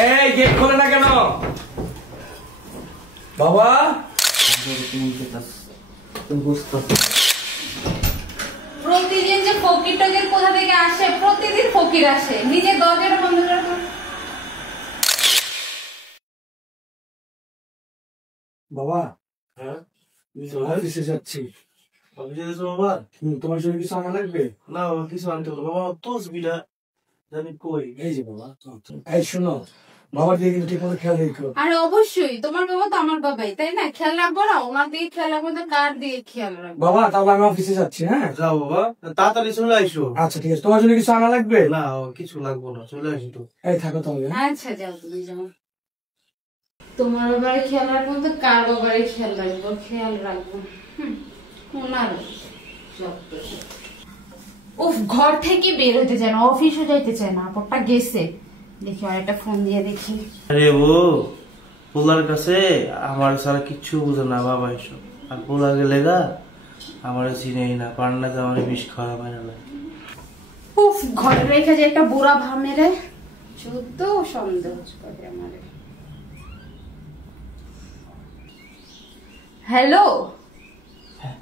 এই গেট খোলে না কেন বাবা? প্রতিদিন যে ফকির টকের কোথা থেকে আসে, প্রতিদিন ফকির আসে, নিজের দরজাটা বন্ধ করে। বাবা হ্যাঁ অফিসে যাচ্ছি। অফিসে যাচ্ছ বাবা? তোমার জন্য কিছু আনা লাগবে? না বাবা কিছু আনতে হলো বাবা, তসবিটা জানি কই। এই যে বাবা, এই শোনো, বাবার দিকে কিন্তু ঠিক মতো খেয়াল রেখো। আরে অবশ্যই, তোমার বাবা তো আমার বাবাই, তাই না? খেয়াল রাখবো না? ওনার দিকে খেয়াল রাখবো না কার দিকে খেয়াল রাখবো? বাবা তাহলে আমি অফিসে যাচ্ছি। হ্যাঁ যাও বাবা, তাড়াতাড়ি চলে আইসো। আচ্ছা ঠিক আছে, তোমার জন্য কিছু আনা লাগবে? না কিছু লাগবো না, চলে আসি তো। এই থাকো তাহলে। আচ্ছা যাও, তুমি যাও। তোমার বাবারে খেয়াল রাখবো তো কার বাবারে খেয়াল রাখবো? খেয়াল রাখবো ওনার। উফ, ঘর থেকে বের হতে চায় না, অফিসও যাইতে চায় না। আপরটা গেছে, দেখি আর একটা ফোন দিয়ে দেখি। আরে ও পোলার কাছে আমার সারা কিচ্ছু বুঝে না বাবা এসব। আর পোলা গেলে গা আমার চিনেই না, পান্নাতে আমার বিষ খাওয়া হয় না। উফ, ঘরে রেখে যে একটা বুড়া ভা মেরে শুদ্ধ সন্দেহ করে আমার। হ্যালো,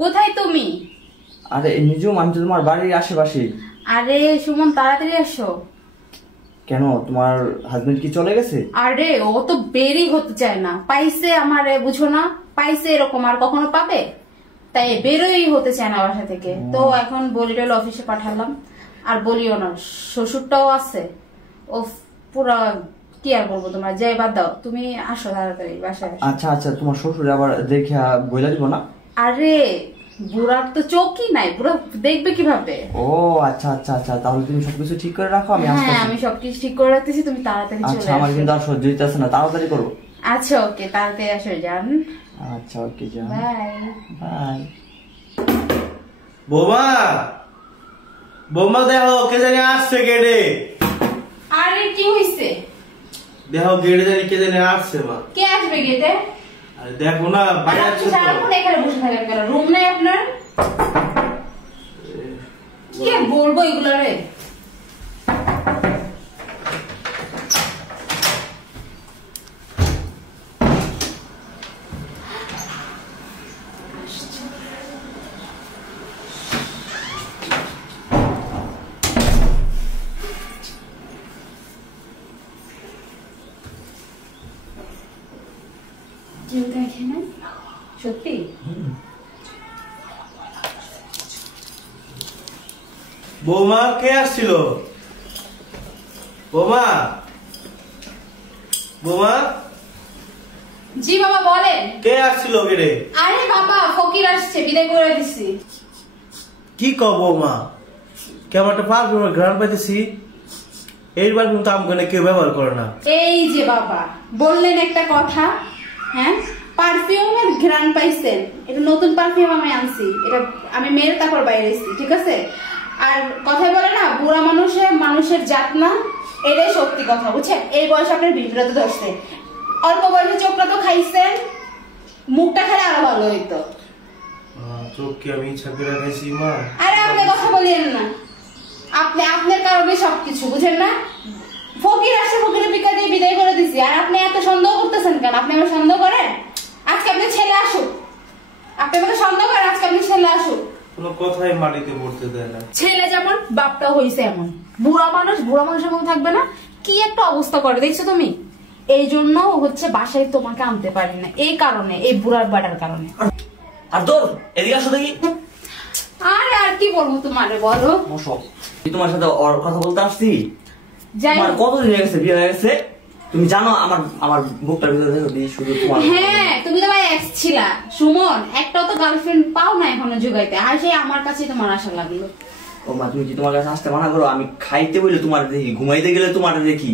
কোথায় তুমি? আরে নিজেও আমি তো তোমার বাড়ির আশেপাশে। আরে সুমন, তাড়াতাড়ি আসো। কেন, তোমার হাজবেন্ড কি চলে গেছে? আরে ও তো বেরই হতে চায় না, পাইছে আমারে, বুঝো না? পাইছে, এরকম আর কখনো পাবে? তাই বেরোই হতে চায় না বাসা থেকে। তো এখন বলি টল অফিসে পাঠালাম। আর বলিও না, শ্বশুরটাও আছে। ও পুরা কি আর বলবো, তোমার যাই বাদ দাও, তুমি আসো তাড়াতাড়ি বাসায়। আচ্ছা আচ্ছা, তোমার শ্বশুর আবার দেখে বইলা দিব না? আরে বুড়ার তো চোখই নাই, বুড়া দেখবে কিভাবে? ও আচ্ছা আচ্ছা আচ্ছা, তাহলে তুমি সবকিছু ঠিক করে রাখো, আমি হ্যাঁ, আসতেছি। আমি সবকিছু ঠিক করে রাখতেছি, তুমি তাড়াতাড়ি চলে আচ্ছা, আমার আসো। কিন্তু আর সহ্য হইতেছে না, তাড়াতাড়ি করবো। আচ্ছা ওকে, তাড়াতাড়ি আসো, যান। আচ্ছা ওকে, যান। Bye bye. বোমা বোমা, দেখো কে জানি আসছে গেটে। আরে কি হইছে? দেখো গেটে জানি কে জানি আসছে। মা কে আসবে গেটে? আরে দেখো না, বাইরে আপনি আসছে তো। সারাক্ষণ এখানে বসে থাকেন কেন? রুম নাই আপনার? কে বলবো এগুলো রে? কেউ দেখে না সত্যি? বৌমা কে আসছিল? বৌমা বৌমা, জি বাবা বলেন। কে আসছিল গেটে? আরে বাবা, ফকির আসছে, বিদায় করে দিছি। কি কও বৌমা? কেমন একটা পারফিউমের ঘ্রাণ পাইতেছি। এই পারফিউম তো আমাকে কেউ ব্যবহার করে না। এই যে বাবা বললেন একটা কথা, হ্যাঁ পারফিউমের ঘ্রাণ পাইছেন, এটা নতুন পারফিউম আমি আনছি, এটা আমি মেয়ের তারপর বাইরে এসেছি, ঠিক আছে? আর কথাই বলে না, বুড়া মানুষের জাত না, এটাই সত্যি কথা, বুঝছেন? এই বয়সে আপনার বিভ্রাত ধরছে। অল্প বয়সে চোখটা তো খাইছেন, মুখটা খেলে আরো ভালো হইতো। চোখ কি আমি ইচ্ছা করে খাইছি মা? আরে আপনি কথা বলিয়েন না, আপনার কারণে সবকিছু, বুঝেন না? ফকির আসে, ফকিরের বিকা দিয়ে বিদায় করে দিছি, আর আপনি এত সন্দেহ করতেছেন কেন? আপনি আমার সন্দেহ করেন? আজকে আপনি ছেলে আসুক, আপনি আমাকে সন্দেহ করেন, আজকে আপনি ছেলে আসুক। কোনো কথাই মাটিতে পড়তে দেয় না। ছেলে যেমন বাপটা হইছে এমন, বুড়া মানুষের মতো থাকবে না? কি একটা অবস্থা করে দেখছো তুমি? এই জন্য হচ্ছে বাসায় তোমাকে আনতে পারি না, এই কারণে, এই বুড়ার বাটার কারণে। আর তোর এদিকে আসো দেখি। আরে আর কি বলবো তোমারে, বলো। তোমার সাথে ওর কথা বলতে আসছি। যাই তোমার কতদিন হয়ে গেছে বিয়ে হয়ে গেছে? তুমি জানো আমার বুকটার ভিতরে দেখো শুধু তোমার। হ্যাঁ, তুমি তো ভাই এক্স ছিলা সুমন, একটাও তো গার্লফ্রেন্ড পাও না এখনো জোগাইতে, আর সেই আমার কাছে তোমার আশা লাগলো। ও মা, তুমি কি তোমার কাছে আসতে মানা করো? আমি খাইতে বলে তোমার দেখি, ঘুমাইতে গেলে তোমার দেখি,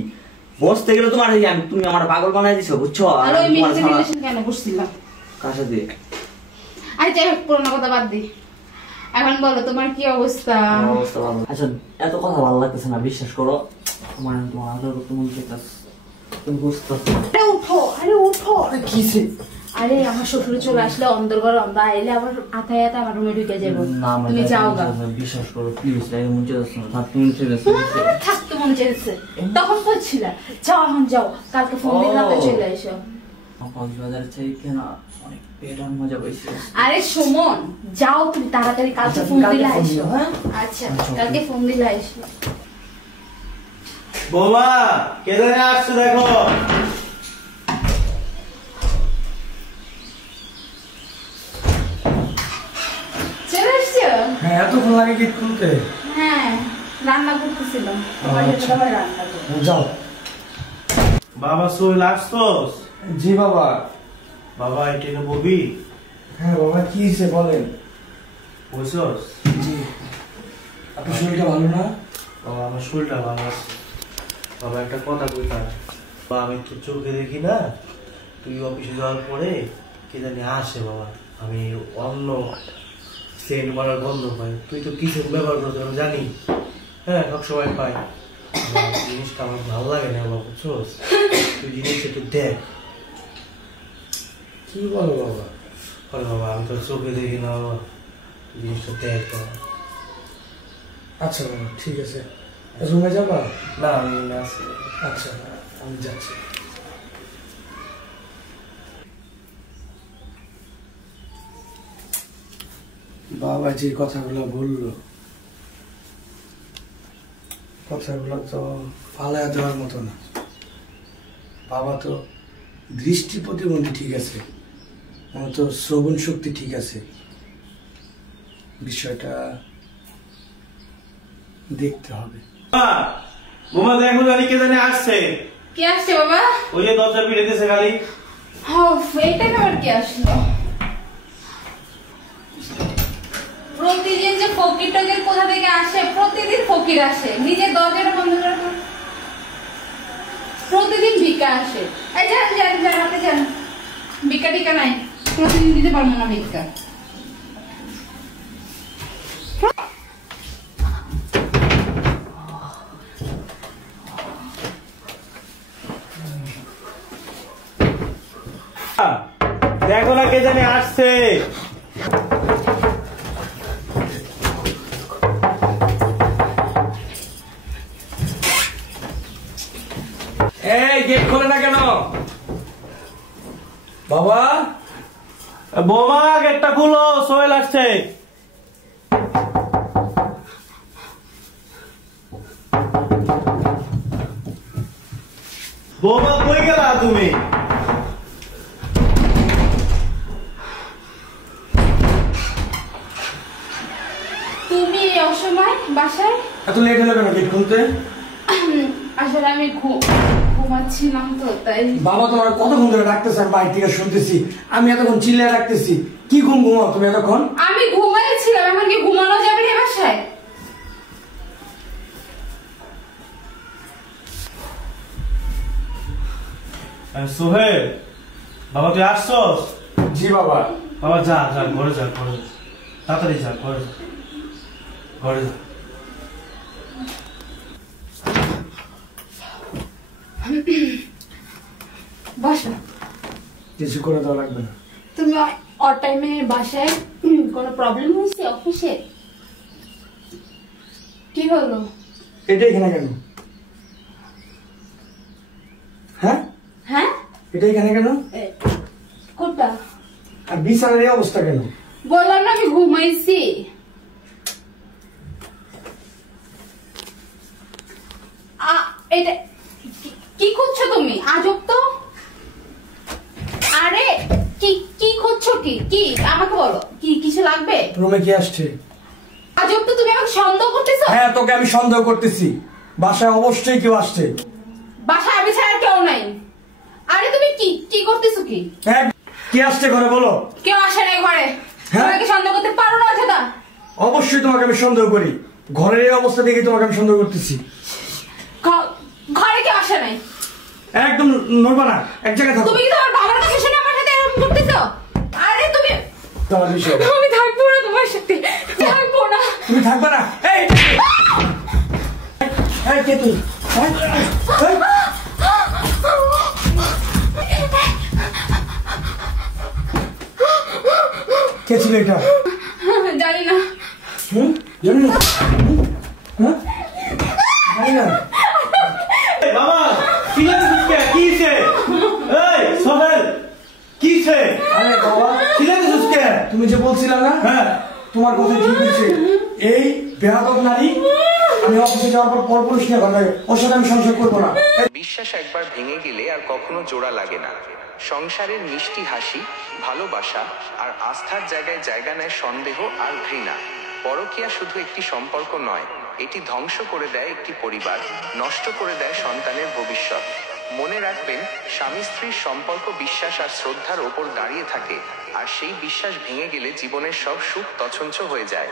বসতে গেলে তোমার দেখি, তুমি আমার পাগল বানাই দিছো, বুঝছো? আর ওই মেয়ের রিলেশন কেন করছিলাম? কার সাথে? আরে যাই হোক, পুরোনো কথা বাদ দি, এখন বলো তোমার কি অবস্থা? অবস্থা ভালো। আচ্ছা, এত কথা ভালো লাগতেছে না, বিশ্বাস করো, আমার তোমার আদর করতে মন চাইতেছে। তুমি বুঝতে আরে উঠো। কিসে? আরে আমার শ্বশুর চলে আসলে অন্তর্গর আমরা আইলে আবার আথায় আমার রুমে ঢুকে যাবো। তুমি যাও গা, বিশ্বাস করো প্লিজ, মন চাইতেছে না, থাক তুমি চলে আসো। থাকতে মন চেয়েছে তখন করছিল যাও এখন যাও কালকে ফোন দিয়ে রাতে চলে এসো কক্সবাজার থেকে না অনেক বেটার মজা পাইছি আরে সুমন যাও তুমি তাড়াতাড়ি কালকে ফোন দিলে এসো আচ্ছা কালকে ফোন দিলে এসো বৌমা কে জানে আসছে দেখো চলে এসছো হ্যাঁ এতক্ষণ লাগে গেট খুলতে? হ্যাঁ রান্না করতেছিলাম তোমার জন্য আবার রান্না করব যাও। বাবা সোহেল আসছোস? জি বাবা। বাবা এটা ববি? হ্যাঁ বাবা কি হয়েছে বলেন। বুঝছস? জি। আপনার শরীরটা ভালো না? বাবা আমার শরীরটা ভালো আছে। বাবা একটা কথা কইতাম, বাবা আমি তো চোখে দেখি না, তুই অফিসে যাওয়ার পরে কে জানি আসে বাবা, আমি অন্য সেন্ট মারার গন্ধ পাই। তুই তো কিছু ব্যবহার করতে আমি জানি, হ্যাঁ সবসময় পাই। জিনিসটা আমার ভালো লাগে না বাবা, বুঝছস? তুই জিনিসটা একটু দেখ। কি বলো বাবা? আরে বাবা আমি তো চোখে দেখি না বাবা, জিনিসটা দেখ বাবা। আচ্ছা বাবা ঠিক আছে, রুমে যাবা? না আমি না আছি। আচ্ছা আমি যাচ্ছি। বাবা যে কথাগুলো বললো, কথাগুলো তো ফালায়া দেওয়ার মতো না। বাবা তো দৃষ্টি প্রতিবন্ধী ঠিক আছে, আমার তো শ্রবণ শক্তি ঠিক আছে, বিষয়টা দেখতে হবে। বোমা দেখো জানি কে জানি আসছে। কে আসছে বাবা? ওই যে দরজা পিড়েতেছে খালি। এইটা আবার কে আসলো? প্রতিদিন যে ফকির টকির কোথা থেকে আসে, প্রতিদিন ফকির আসে, নিজের দরজাটা বন্ধ করে প্রতিদিন ভিক্ষা আসে। এই যান যান যান আপনি যান, ভিক্ষা টিকা নাই, প্রতিদিন দিতে পারবো না ভিক্ষা। দেখো না কে জানি আসছে। এই গেট খোলে না কেন বাবা? বোমা গেটটা খুলো, সোহেল আসছে। বোমা কই গেলা তুমি? তুমি এই অসময় বাসায়? এত লেট হলো কেন গেট খুলতে? আসলে আমি ঘুমাচ্ছিলাম তো তাই। বাবা তোমার কতক্ষণ ধরে ডাকতেছে, আমি বাইরে থেকে শুনতেছি, আমি এতক্ষণ চিল্লায় রাখতেছি, কি ঘুমাও তুমি এতক্ষণ? আমি ঘুমাইছিলাম, এখন কি ঘুমানো যাবে না বাসায়? সোহেল বাবা তুই আসছস? জি বাবা। বাবা যা যা ঘরে যা, ঘরে যা, তাড়াতাড়ি যা, ঘরে যা, ঘরে যা। বসো। কিছু করে দেওয়া লাগবে না। তুমি অর টাইমে বাসায় কোনো প্রবলেম হয়েছে অফিসে? কি হলো? এটা এখানে কেন? হ্যাঁ হ্যাঁ এটা এখানে কেন? কোনটা? আর বিছানার এই অবস্থা কেন? বললাম না আমি ঘুমাইছি। এটা কি করছো তুমি? আজব তো। আরে কি কি করছো? কি কি আমাকে বলো, কি কিছু লাগবে? রুমে কি আসছে? আজব তো, তুমি আমাকে সন্দেহ করতেছো। হ্যাঁ তোকে আমি সন্দেহ করতেছি, বাসায় অবশ্যই কেউ আসছে। বাসায় আমি ছাড়া কেউ নাই। আরে তুমি কি কি করতেছো? কি হ্যাঁ কে আসছে ঘরে বলো? কেউ আসে নাই ঘরে। হ্যাঁ? তোমাকে সন্দেহ করতে পারো না অযথা। অবশ্যই তোমাকে আমি সন্দেহ করি, ঘরের এই অবস্থা দেখে তোমাকে আমি সন্দেহ করতেছি। ঘরে কেউ আসে নাই। একদম নড়বা না, এক জায়গায় থাকো। তুমি কি তোমার বাবার কথা শুনে আমার সাথে এরকম করতেছো? আরে তুমি, তোমার বিষয় আমি থাকবো না তোমার সাথে, থাকবো না। তুমি থাকবে না। এই এই কে তুই? হ্যাঁ? এই! কে ছিল এটা? জানি না। জানি না। হ্যাঁ জানি না। তুমি যে বলছিলা না হ্যাঁ তোমার কথা ঠিক হয়েছে। এই বেহাদক নারী আমি অফিসে যাওয়ার পর পরপুরুষ নিয়ে ঘটাই, ওর সাথে আমি সংসার করবো না। বিশ্বাস একবার ভেঙে গেলে আর কখনো জোড়া লাগে না। সংসারের মিষ্টি হাসি, ভালোবাসা আর আস্থার জায়গায় জায়গা নেয় সন্দেহ আর ঘৃণা। পরকীয়া শুধু একটি সম্পর্ক নয়, এটি ধ্বংস করে দেয় একটি পরিবার, নষ্ট করে দেয় সন্তানের ভবিষ্যৎ। মনে রাখবেন, স্বামী স্ত্রীর সম্পর্ক বিশ্বাস আর শ্রদ্ধার ওপর দাঁড়িয়ে থাকে, আর সেই বিশ্বাস ভেঙে গেলে জীবনের সব সুখ তছনছ হয়ে যায়।